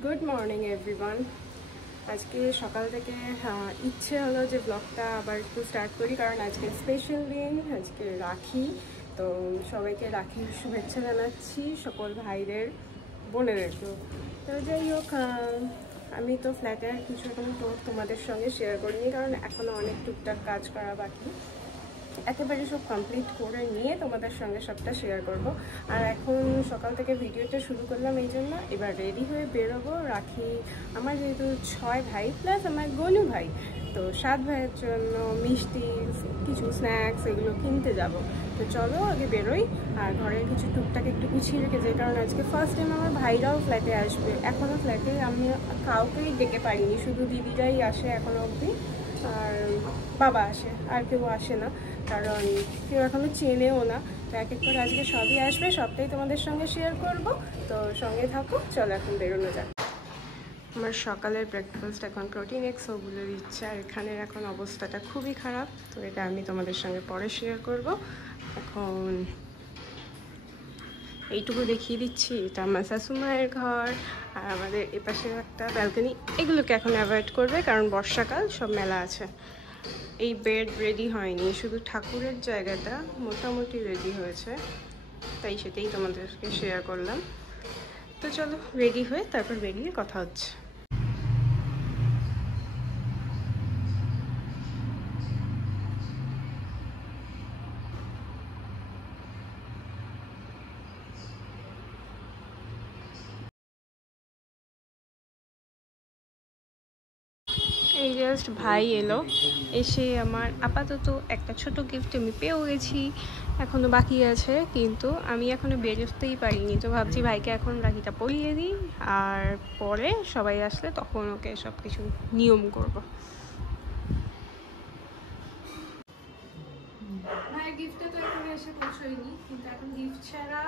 Good morning everyone. আজকে সকাল থেকে ইচ্ছে হলো যে ব্লগটা আবার একটু স্টার্ট করি, কারণ আজকে স্পেশাল দিন, আজকে রাখি। তো সবাইকে রাখির শুভেচ্ছা জানাচ্ছি, সকল ভাইদের বোনেদেরকেও। তো যাই হোক, আমি তো ফ্ল্যাটের কিছু এখনো তোমাদের সঙ্গে শেয়ার করিনি, কারণ এখনও অনেক টুকটাক কাজ করা বাকি। একেবারে সব কমপ্লিট করে নিয়ে তোমাদের সঙ্গে সবটা শেয়ার করব। আর এখন সকাল থেকে ভিডিওটা শুরু করলাম এই জন্য। এবার রেডি হয়ে বেরোবো। রাখি আমার যেহেতু 6 ভাই প্লাস আমার গনু ভাই, তো 7 ভাইয়ের জন্য মিষ্টি, কিছু স্ন্যাক্স এগুলো কিনতে যাব। তো চলো আগে বেরোই। আর ঘরের কিছু টুকটাক একটু গুছিয়ে রেখে যাই, কারণ আজকে ফার্স্ট টাইম আমার ভাইরাও ফ্ল্যাটে আসবে। এখনও ফ্ল্যাটে আমি কাউকেই ডেকে পারিনি, শুধু দিদিরাই আসে এখনও অবধি, আর বাবা আসে, আর কেউ আসে না, কারণ কেউ এখনও চেনেও না। তো এক এক করে আজকে সবই আসবে, সবটাই তোমাদের সঙ্গে শেয়ার করব। তো সঙ্গে থাকো, চলো এখন বেরোনো যাক। আমার সকালের ব্রেকফাস্ট এখন প্রোটিন এক্স ওগুলো দিচ্ছে, আর এখানের এখন অবস্থাটা খুবই খারাপ। তো এটা আমি তোমাদের সঙ্গে পরে শেয়ার করব। এখন এইটুকু দেখিয়ে দিচ্ছি, এটা আমার শাশুমায়ের ঘর, আর আমাদের এপাশেও একটা ব্যালকনি। এগুলোকে এখন অ্যাভয়েড করবে, কারণ বর্ষাকাল, সব মেলা আছে। এই বেড রেডি হয়নি, শুধু ঠাকুরের জায়গাটা মোটামুটি রেডি হয়েছে, তাই সেটাই তোমাদেরকে শেয়ার করলাম। তো চলো রেডি হয়ে তারপর বেরিয়ে কথা হচ্ছে। এই জাস্ট ভাই এলো, এসে আমার আপাতত একটা ছোট গিফট আমি পেয়েও গেছি। এখনও বাকি আছে, কিন্তু আমি এখনও বেরোতেই পারিনি। তো ভাবছি ভাইকে এখন রাখিটা পরিয়ে দিই, আর পরে সবাই আসলে তখন ওকে সব কিছু নিয়ম করব। ভাইয়ের গিফটটা তো এখন এসে পৌঁছয়নি, কিন্তু এখন গিফট ছাড়া,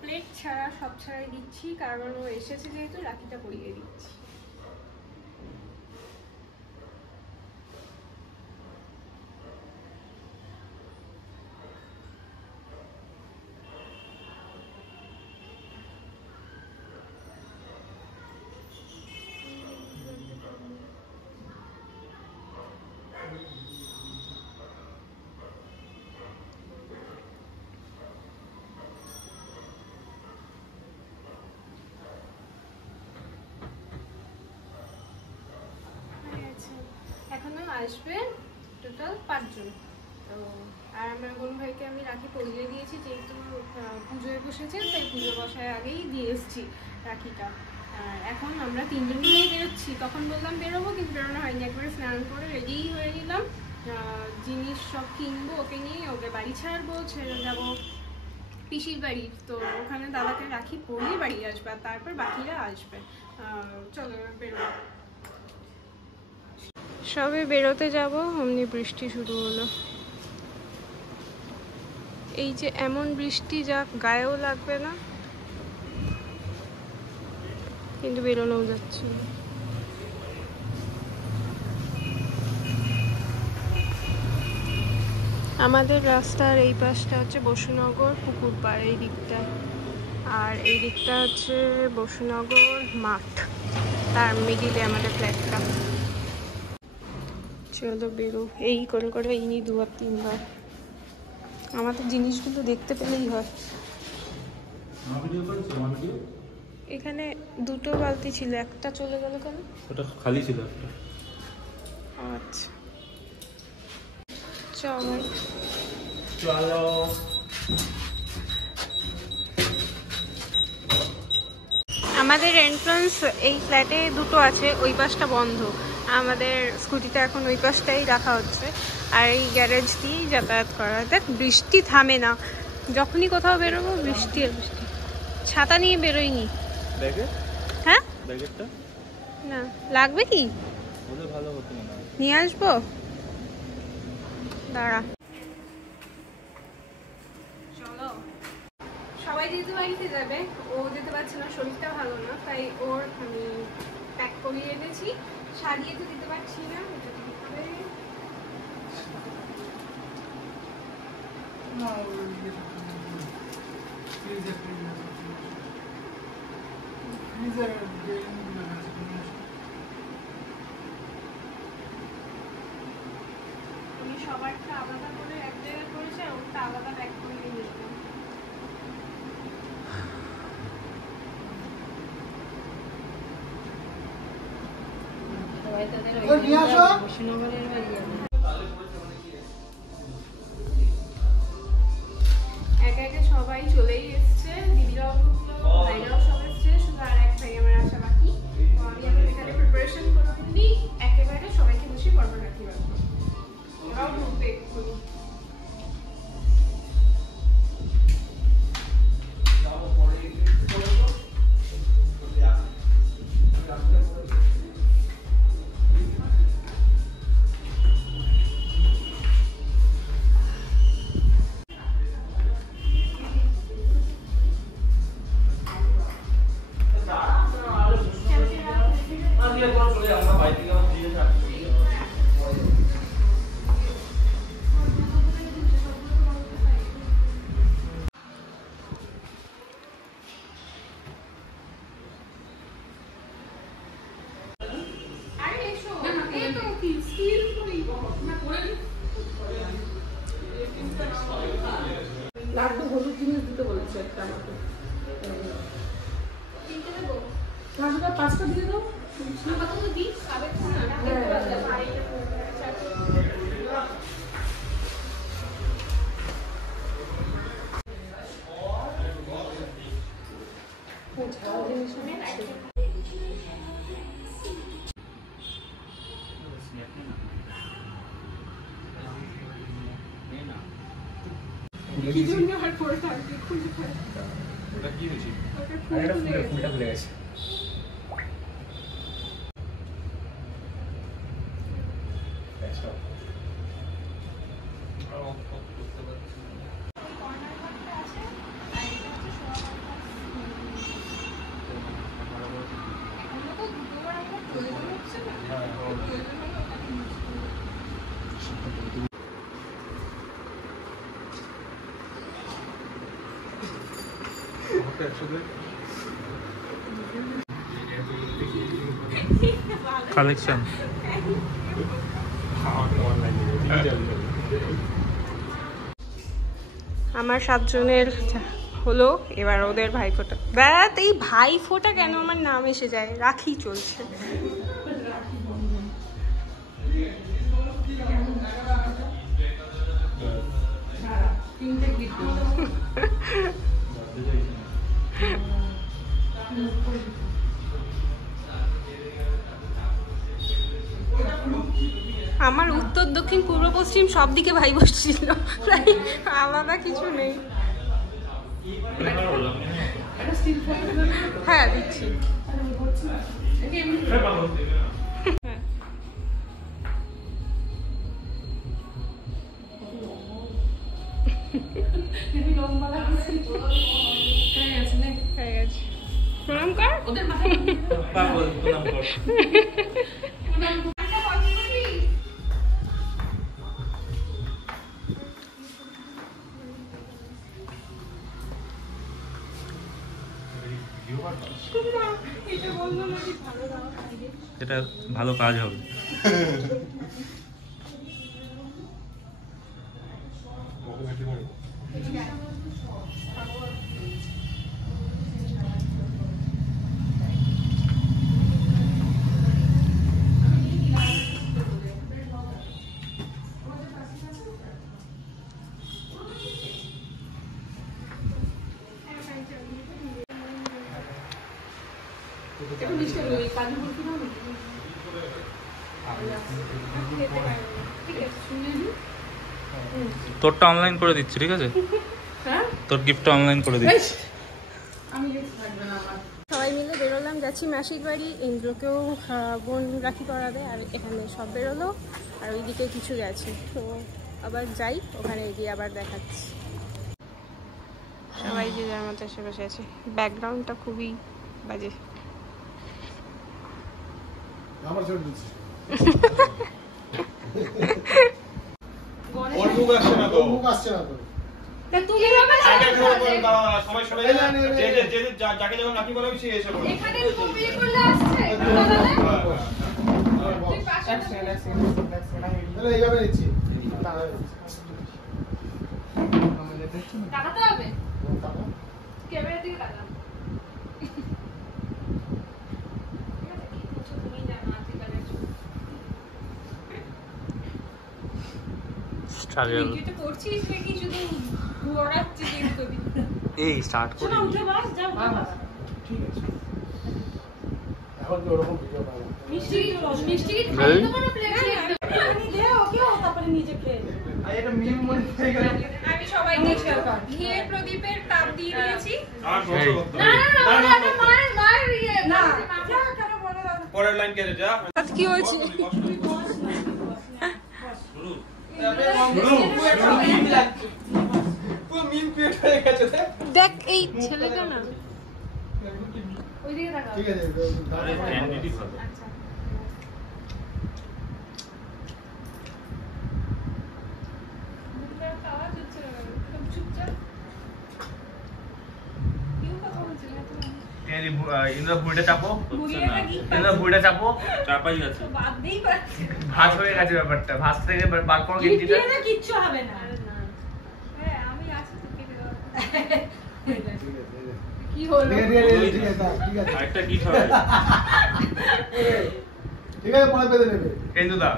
প্লেট ছাড়া সব ছাড়াই দিচ্ছি, কারণ ও এসেছে যেহেতু রাখিটা পরিয়ে দিচ্ছি। এখনো আসবে টোটাল 5 জন। তো আর আমার বোন ভাইকে আমি রাখি পরিয়ে দিয়েছি, যেহেতু পুজোয় বসেছে, তাই পুজো বসায় আগেই দিয়ে এসেছি রাখিটা। আর এখন আমরা 3 জন মিলেই বেরোচ্ছি। তখন বললাম বেরোবো, কিন্তু বেরোনো হয়নি। একবারে স্নান করে রেডিই হয়ে নিলাম, জিনিস সব কিনবো, ওকে নিয়ে ওকে বাড়ি ছাড়বো, ছেড়ে যাবো পিসির বাড়ি। তো ওখানে দাদাকে রাখি পরিয়ে বাড়ি আসবে, আর তারপর বাকিরা আসবে। চলো বেরোবো। সবে বেরোতে যাব, অমনি বৃষ্টি শুরু হলো। এই যে এমন বৃষ্টি, যা গায়েও লাগবে না, কিন্তু বেরোনোও যাচ্ছে না। আমাদের রাস্তার এই পাশটা হচ্ছে বসুনগর পুকুর পাড়, এই দিকটা, আর এই দিকটা হচ্ছে বসুনগর মাঠ, তার মিডিলে আমাদের ফ্ল্যাটটা। চলো বেরো, এই করে করে ইনি 2-3 বার। আমাদের জিনিসগুলো দেখতে পেলেই হয়। এখানে 2টো বালতি ছিল, একটা চলে গেল কেন? ওটা খালি ছিল একটা। আচ্ছা চলো। চলো আমাদের এন্ট্রান্স এই ফ্ল্যাটে 2টো আছে, ওই পাশটা বন্ধ। আমাদের স্কুটিটা এখন ওই পাশটাই রাখা হচ্ছে, আর এই গ্যারেজ দিয়েই যাতায়াত করা। দেখ বৃষ্টি থামে না, যখনই কোথাও বেরোবো বৃষ্টি আর বৃষ্টি। ছাতা নিয়ে বেরোইনি। হ্যাঁ ব্যাগেটটা না, লাগবে কি? ওদের ভালো হতো না, নিয়ে আসবো, দাঁড়া। চলো, সবাই যেহেতু বাড়িতে যাবে, ও যেতে পারছে না, শরীরটা ভালো না, তাই ওর আমি প্যাক করিয়ে এনেছি। সারিয়ে তো দিতে পারছি না, এটা দিতে হবে। উনি সবারটা আলাদা করে এক জায়গায় করেছে, ওরটা আলাদা ব্যাগ করে নিয়ে যেতাম। সবাই তাদের বৈষ্ণবের বাড়ি যাবে। একে একে সবাই চলেই এসছে, দিদিরাও ঢুকলো, ভাইরাও সব এসছে, শুধু আর এক ভাই আমার আসা বাকি। তো আমি এখন এখানে প্রিপারেশন করে নিই, একেবারে সবাইকে বসে পরপর রাখি রাখবো। ওরাও ঢুকবে এক্ষুনি। লাড্ডু হলুদ জিনিস দিতে বলেছে একটা আমাকে। লাড্ডুটা 5টা দিয়ে দাও। কি জন্য আর পড়তে আর কি খুঁজে পাই। ওটা কি হয়েছে? ওটা ফুলটা খুলে গেছে। কালেকশন আমার 7 জনের হলো, এবার ওদের ভাইফোঁটা। ব্যাস এই ভাইফোঁটা কেন আমার নাম এসে যায়, রাখি চলছে। আমার উত্তর দক্ষিণ পূর্ব পশ্চিম সব দিকে ভাই বসছিল, আলাদা কিছু নেই। হ্যাঁ দিচ্ছি। প্রণাম কর ওদের এটা ভালো কাজ হবে। তোরটা অনলাইন করে দিচ্ছি, ঠিক আছে? তোর গিফটটা অনলাইন করে দিচ্ছি। সবাই মিলে বেরোলাম, যাচ্ছি মাসির বাড়ি। ইন্দ্রকেও বোন রাখি করাবে, আর এখানে সব বেরোলো, আর ওইদিকে কিছু গেছে, তো আবার যাই, ওখানে গিয়ে আবার দেখাচ্ছি। সবাই যে যার মতো এসে বসে আছে, ব্যাকগ্রাউন্ডটা খুবই বাজে। তুমি হবে না সবাই সরে যান যে যাকে যখন রাখি বলা হয়েছে এসে বলো এখানে কপি করলে আসছে তুই পাশে তাহলে এইভাবে নিচ্ছি তাকাতে হবে ক্যামেরা দিকে তাকা তুমি জানো আজকাল স্ট্রাগল ভিডিওটা করছিস নাকি শুধু ঘোরাচ্ছিস কিন্তু এই স্টার্ট শোনা করি উঠে বস যা ঠিক আছে এখন কি ওরকম ভিডিও পাবো মিষ্টি মিষ্টি কি খাই দেবো না প্লেটে আমি দে ওকে ও তারপরে নিজে খেয়ে আর এটা মিম মনে হয়ে গেল আমি সবাইকে ঘিয়ে প্রদীপের তাপ দিয়ে দিয়েছি আর না না না ওটা মায়ের ইয়ে না যা কেন বলে দাও পরের লাইন কে যা কি হয়েছে পুরো মিম ক্রিয়েট হয়ে গেছে দেখ এই ছেলেটা না ওইদিকে তাকাও ঠিক আছে ক্যান্ডিডি ভালো আচ্ছা মুখের আওয়াজ হচ্ছে না একদম চুপচাপ কেউ কথা বলছে না তো ইন্দ্র ভুঁড়িটা চাপো মুড়িটা কি ইন্দ্র ভুঁড়িটা চাপো চাপাই আছে বাদ দেই পাচ্ছি ভাত হয়ে গেছে ব্যাপারটা ভাত থেকে বার করো গেঞ্জিটা না কিচ্ছু হবে না না হ্যাঁ আমি আছি তো কেটে দাও কি হলো ঠিক আছে ঠিক আছে আরেকটা কি হবে ঠিক আছে পরে পেতে নেবে কেন্দুদা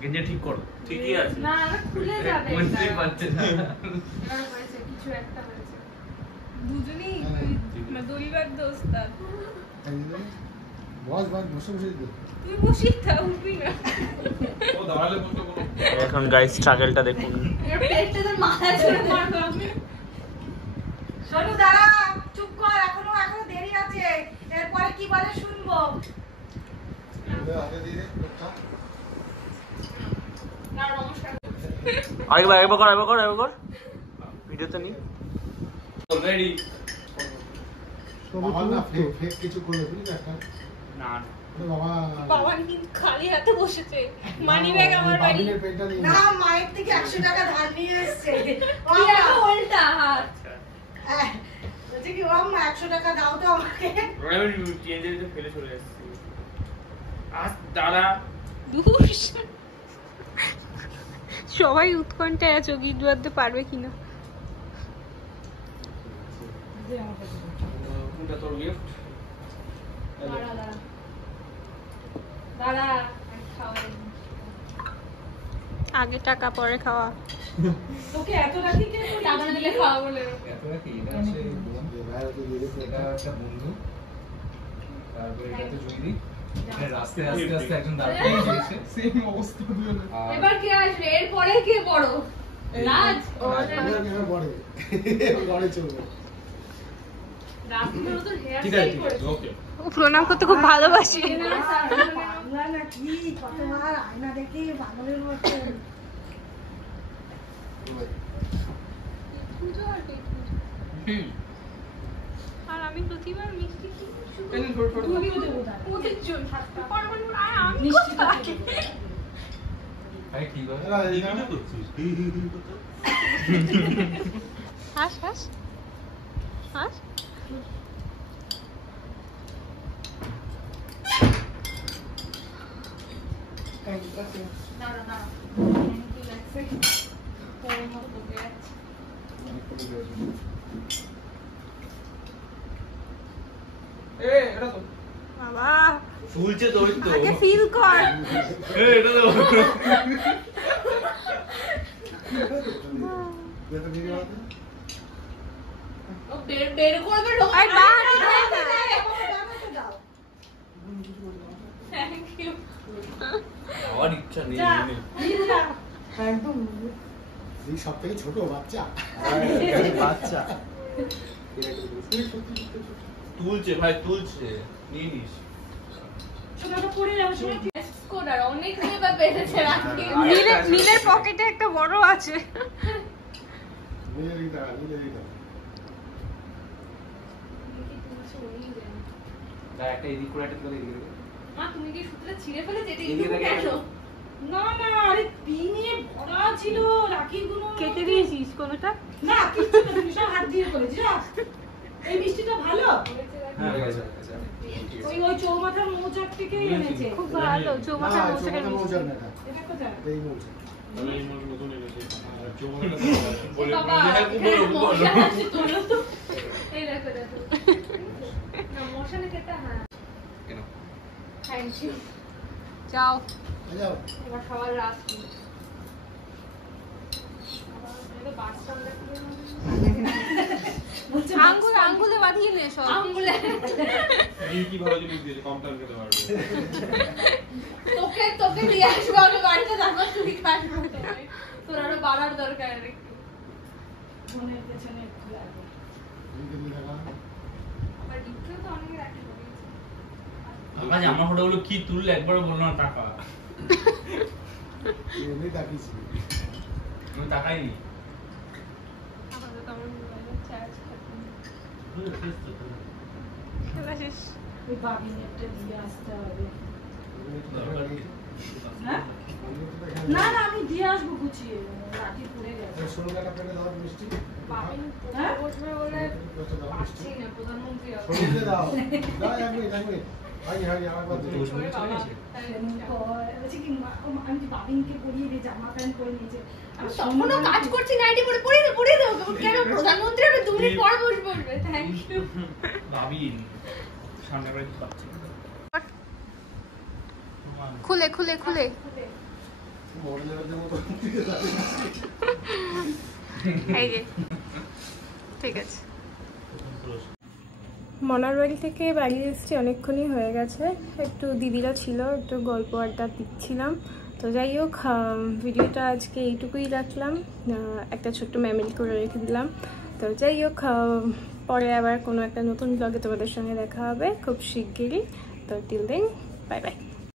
গেঞ্জি ঠিক করো ঠিকই আছে না না খুলে যাবে বুঝতেই পারছে না এবার হয়েছে কিছু একটা হয়েছে দুজনেই মানে দড়িবার দোস্ত বস বস বসে বসে দিও তুই বসিস তা উঠবি না ও দাঁড়ালে বসে বলো এখন গাইস স্ট্রাগলটা দেখুন এর পেটটা তোর মাথায় ছুঁড়ে মারবো আমি শোনো দাঁড়া চুপ কর এখনো দেরি আছে এরপরে কি বলে শুনবো আগে দিয়ে দে না নমস্কার আরেকবার কর ভিডিওতে নি রেডি বাবা না ফেক কিছু করবে বুঝলি একটা না বাবা বাবা কিন্তু খালি হাতে বসেছে মানি ব্যাগ আমার বাড়ি বাবিনের পেনটা নিয়ে না মায়ের থেকে 100 টাকা ধার নিয়ে এসেছে কি একটা উল্টা হাত বলছে কি ও মা 100 টাকা দাও তো আমাকে আমি চেঞ্জে ফেলে চলে এসেছি আজ দাঁড়া দুষ সবাই উৎকণ্ঠায় আছো গীত বাজতে পারবে কিনা কোনটা তোর গিফট দাঁড়া আমি খাওয়াই আগে টাকা পরে খাওয়া তোকে এত রাখি কে টাকা না দিলে খাওয়া বলে ভাইরা তো দিয়ে দিচ্ছে এটা একটা বন্ধু তারপরে এটা তো জুইরি রাস্তায় আস্তে আস্তে একজন দাঁড়িয়ে গিয়েছে সেম অবস্থা দুজন আর এবার কে আসবে এরপরে কে বড় রাজ এবার বড়ে চলবে রাজ তো তোর হেয়ার ঠিক আছে স্টাইল করেছে ওকে প্রণাম করতে খুব ভালোবাসি বাংলা না কি কতবার আয়না দেখে পাগলের মতো পুজো আর কি আর আমি প্রতিবার মিষ্টি তুমিও দেবো না ওদের জন্য থাকতে পারবো না আর আমি মিষ্টি কোথায়? আরে কি বলে এরা এই না হাস হাস হাস না না না কি লাগছে তোর মতো তোকে আছে এ এটা তো বাবা ফুলছে তো ওই তো আগে ফিল কর এ এটা তো এটা ভিডিও আছে ও বের করবে ঢোকা আরে বাহ, দাও থ্যাংক ইউ আমার ইচ্ছা নেই যা একদম এই সব থেকে ছোট বাচ্চা বাচ্চা তুলছে ভাই তুলছে নিয়ে নিস শোনাটা পড়ে যাবে শোনা কোডার অনেক নেবা বেড়েছে রাখি নীলের পকেটে একটা বড় আছে নিয়ে দিতে নিয়ে দিতে একটা এদিক করে একটা তোলে এদিকে মা তুমি কি সূত্রটা ছিঁড়ে ফেলে যেতে এদিকে একটু দেখে কেন না না, আরে পিনে ভরা ছিল রাখিগুলো। কেটে দিয়েছিস কোনোটা? না কিছু না, তুমি সব হাত দিয়ে করেছি। এই মিষ্টিটা ভালো, হ্যাঁ গেছে গেছে ওই চৌমাথার মৌচাক থেকেই এনেছে। খুব ভালো চৌমাথার মৌচাকের মিষ্টি। এটা কোথায়? এই মৌচাক। তাহলে এই মনে নতুন এনেছে আর চৌমাথা বলে বাবা, বলে মশলা আছে তোলো তো। এই দেখো দেখো। না মশলা কেটে হ্যাঁ। কেন থ্যাংক ইউ। যাও যাও। এবার খাবার রাস কি? আঙ্গুলে বাঁধিয়ে নে সব। আঙ্গুলে এই কি ভালো জিনিস দিয়েছে, কম টাইম খেতে পারবে। তোকে দিয়ে আসবো আমি বাড়িতে, তারপর তুই খাবি। তোর আরো বাড়ার দরকার একটু। মনের পেছনে একটু লাগে। আবার ডিপকেও তো অনেকে রাখি করেছে। আমার জামা ফটোগুলো কি তুললে একবারও বললো না টাকা। এমনি তাকিয়েছি। আমি তাকাইনি। আমাদের তো আমার মোবাইলে চার্জ খেলা শেষ। ওই বাবিনেরটা দিয়ে আসতে হবে। হ্যাঁ? না না, আমি দিয়ে আসবো গুছিয়ে, রাখি পড়ে গেছে। 16 টাকা পেটে দাও মিষ্টি। বাবিন হ্যাঁ? বসবে বলে পাচ্ছি না, প্রধানমন্ত্রী হবে। শরীরে দাও। দাও এক মিনিট। হাই হাই আরেকবার দিন। ওরে বাবা, তাই বলছি কি আমি যে বাবিনকে পরিয়ে দিয়ে জামা প্যান্ট পরে নিয়েছে। তখনও কাজ করছি, নাইটি পরে পরিয়ে দেবো। কেন প্রধানমন্ত্রী হবে? 2 মিনিট পর বসবে। Thank you. ভাবিন সামনে করে পাচ্ছি। খুলে খুলে খুলে মডেলের মতো এই যে ঠিক আছে। মনার বাড়ি থেকে বাড়ি এসেছি, অনেকক্ষণই হয়ে গেছে। একটু দিদিরা ছিল, একটু গল্প আড্ডা দিচ্ছিলাম। তো যাই হোক, ভিডিওটা আজকে এইটুকুই রাখলাম, একটা ছোট্ট মেমরি করে রেখে দিলাম। তো যাই হোক, পরে আবার কোনো একটা নতুন ব্লগে তোমাদের সঙ্গে দেখা হবে খুব শিগগিরই। তো টিল দেন বাই বাই।